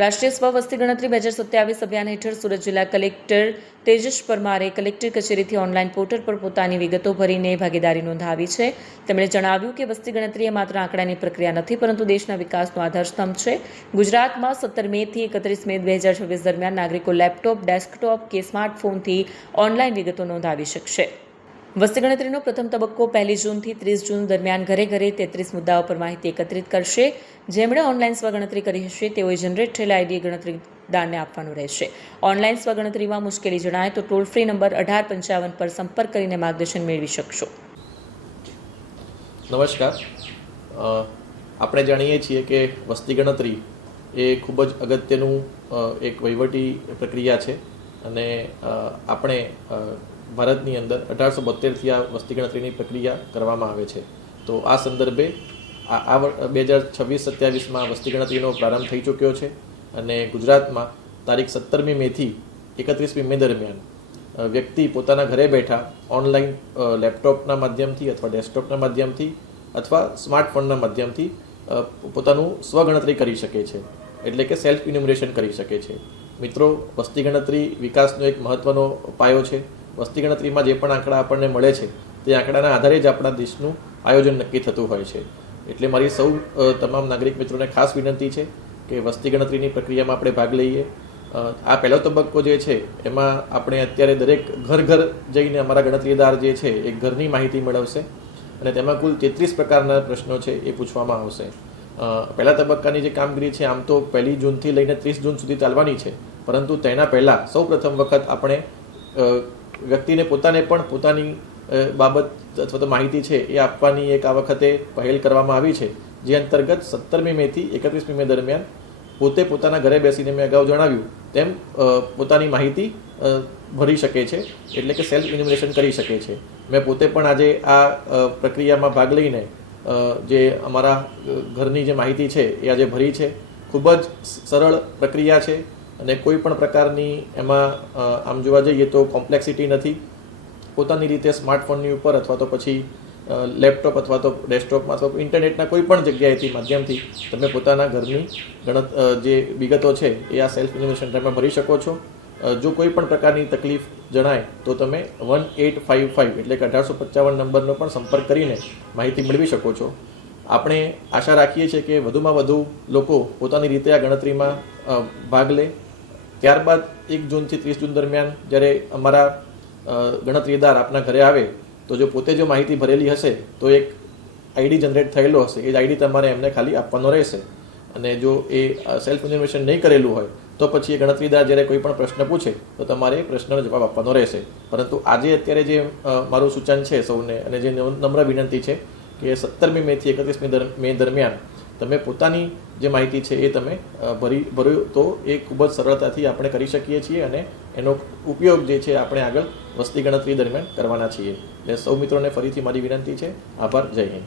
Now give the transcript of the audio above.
રાષ્ટ્રીય સ્વ વસ્તી ગણતરી 2027 અભિયાન હેઠળ સુરત જિલ્લા કલેક્ટર તેજસ પરમારે કલેક્ટર કચેરીથી ઓનલાઈન પોર્ટલ પર પોતાની વિગતો ભરીને ભાગીદારી નોંધાવી છે. તેમણે જણાવ્યું કે વસ્તી ગણતરી એ માત્ર આંકડાની પ્રક્રિયા નથી, પરંતુ દેશના વિકાસનો આધારસ્તંભ છે. ગુજરાતમાં 17 મેથી 31 મે 2026 દરમિયાન નાગરિકો લેપટોપ, ડેસ્કટોપ કે સ્માર્ટફોનથી ઓનલાઈન વિગતો નોંધાવી શકશે. વસ્તી ગણતરીનો પ્રથમ તબક્કો 1 જૂનથી 30 જૂન દરમિયાન ઘરે ઘરે 33 મુદ્દાઓ પર માહિતી એકત્રિત કરશે. જેમણે ઓનલાઈન સ્વગણતરી કરી હશે તેઓએ જનરેટ થયેલા આઈડી ગણતરીદારને આપવાનું રહેશે. ઓનલાઈન સ્વગણતરીમાં મુશ્કેલી જણાય તો ટોલ ફ્રી નંબર 1855 પર સંપર્ક કરીને માર્ગદર્શન મેળવી શકશો. નમસ્કાર. આપણે જાણીએ છીએ કે વસ્તી ગણતરી એ ખૂબ જ અગત્યનું એક વહીવટી પ્રક્રિયા છે અને આપણે ભારતની અંદર 1872થી આ વસ્તી ગણતરીની પ્રક્રિયા કરવામાં આવે છે. તો આ સંદર્ભે આ 2026-27માં વસ્તી ગણતરીનો પ્રારંભ થઈ ચૂક્યો છે અને ગુજરાતમાં તારીખ 17મી મેથી 31મી મે દરમિયાન વ્યક્તિ પોતાના ઘરે બેઠા ઓનલાઈન લેપટોપના માધ્યમથી અથવા ડેસ્કટોપના માધ્યમથી અથવા સ્માર્ટફોનના માધ્યમથી પોતાનું સ્વગણતરી કરી શકે છે, એટલે કે સેલ્ફ ઇન્યુમરેશન કરી શકે છે. મિત્રો, વસ્તી ગણતરી વિકાસનો એક મહત્ત્વનો પાયો છે. વસ્તી ગણતરીમાં જે પણ આંકડા આપણને મળે છે તે આંકડાના આધારે જ આપણા દેશનું આયોજન નક્કી થતું હોય છે. એટલે મારી સૌ તમામ નાગરિક મિત્રોને ખાસ વિનંતી છે કે વસ્તી ગણતરીની પ્રક્રિયામાં આપણે ભાગ લઈએ. આ પહેલો તબક્કો જે છે એમાં આપણે અત્યારે દરેક ઘર જઈને અમારા ગણતરીદાર જે છે એ ઘરની માહિતી મેળવશે અને તેમાં કુલ 33 પ્રકારના પ્રશ્નો છે એ પૂછવામાં આવશે. પહેલા તબક્કાની જે કામગીરી છે આમ તો 1 જૂનથી લઈને 30 જૂન સુધી ચાલવાની છે, પરંતુ તેના પહેલાં સૌ પ્રથમ વખત આપણે વ્યક્તિને પોતાને પણ પોતાની બાબત અથવા તો માહિતી છે એ આપવાની એક આ વખતે પહેલ કરવામાં આવી છે, જે અંતર્ગત 17મી મેથી 31મી મે દરમિયાન પોતે પોતાના ઘરે બેસીને મેં અગાઉ જણાવ્યું તેમ પોતાની માહિતી ભરી શકે છે, એટલે કે સેલ્ફ ઇન્યુમરેશન કરી શકે છે. મેં પોતે પણ આજે આ પ્રક્રિયામાં ભાગ લઈને જે અમારા ઘરની જે માહિતી છે એ આજે ભરી છે. ખૂબ જ સરળ પ્રક્રિયા છે અને કોઈ પણ પ્રકારની એમાં આમ જોવા જઈએ તો કોમ્પ્લેક્સિટી નથી. પોતાની રીતે સ્માર્ટફોનની ઉપર અથવા તો પછી લેપટોપ અથવા તો ડેસ્કટોપમાં અથવા ઇન્ટરનેટના કોઈ પણ જગ્યાએથી માધ્યમથી તમે પોતાના ઘરની જે વિગતો છે એ આ સેલ્ફ ઇન્યુમરેશન ટાઈમમાં ભરી શકો છો. જો કોઈ પણ પ્રકારની તકલીફ જણાય તો તમે 1855 એટલે કે 1855 નંબરનો પણ સંપર્ક કરીને માહિતી મેળવી શકો છો. આપણે આશા રાખીએ છીએ કે વધુમાં વધુ લોકો પોતાની રીતે આ ગણતરીમાં ભાગ લે. ત્યારબાદ 1 જૂનથી 30 જૂન દરમિયાન જ્યારે અમારા ગણતરીદાર આપના ઘરે આવે તો જો પોતે જો માહિતી ભરેલી હશે તો એક આઈડી જનરેટ થયેલો હશે, એ જ આઈડી તમારે એમને ખાલી આપવાનો રહેશે. અને જો એ સેલ્ફ ઇન્ફોર્મેશન નહીં કરેલું હોય તો પછી એ ગણતરીદાર જ્યારે કોઈ પણ પ્રશ્ન પૂછે તો તમારે એ પ્રશ્નનો જવાબ આપવાનો રહેશે. પરંતુ આજે અત્યારે જે મારું સૂચન છે સૌને અને જે નમ્ર વિનંતી છે કે 17મી મેથી 31મી મે દરમિયાન તમે પોતાની જે માહિતી છે એ તમે ભર્યું તો એ ખૂબ જ સરળતાથી આપણે કરી શકીએ છીએ અને એનો ઉપયોગ જે છે આપણે આગળ વસ્તી ગણતરી દરમિયાન કરવાના છીએ. એટલે સૌ મિત્રોને ફરીથી મારી વિનંતી છે. આભાર. જય હિન્દ.